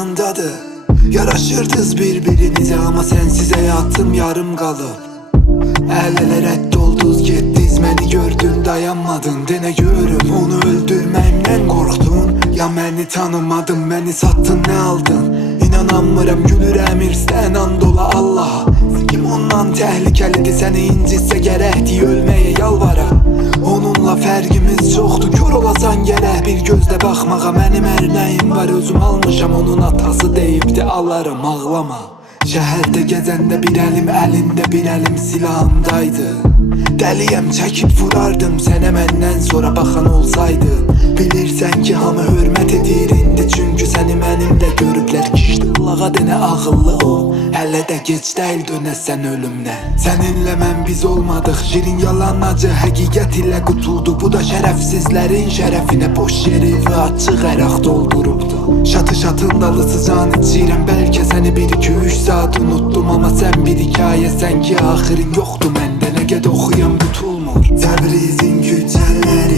yanındadır. Yaraşırdız bir-birinizə, amma sənsiz həyatım yarım qalıb. El-ele rədd olduz, getdiz, məni gördün, dayanmadın. Denə görüm, onu öldürməyimdən qorxdun, ya məni tanımadın, məni satdın, nə aldın? İnanamıram, gülürəm irsdən, and ola Allaha. Kim ondan təhlükəlidir, səni incitsə gərəkdir, ölməyə yalvara. Onunla fərqimiz çoxdur, kör olasan gərək bir gözlə baxmağa. Mənim hər nəyim var, özüm almışam, onun atası deyibdi, alaram, ağlama. Şəhərdə gəzəndə bir əlim əlində, bir əlim silahımdaydı. Dəliyəm, çəkib vurardım sənə məndən sonra baxan olsaydı. Bilirsən ki, hamı hörmət edir indi, çünki səni mənimlə görüblər. Kişdillağa denə ağıllı ol, hələ də geç deyil dönəsən ölümlə. Səninlə mən biz olmadıq, şirin yalan acı həqiqət ilə qutuldu. Bu da şərəfsizlərin şərəfinə boş yeri və açıq əraq doldurubdu. Şatı-şatın dalısı can içirəm, bəlkə səni 1-2-3 saat unutdum, amma sən bir hikayəsən ki, axırın yoxdur məndə. Nə qəd oxuyam qutulmur, Təbrizin küçələri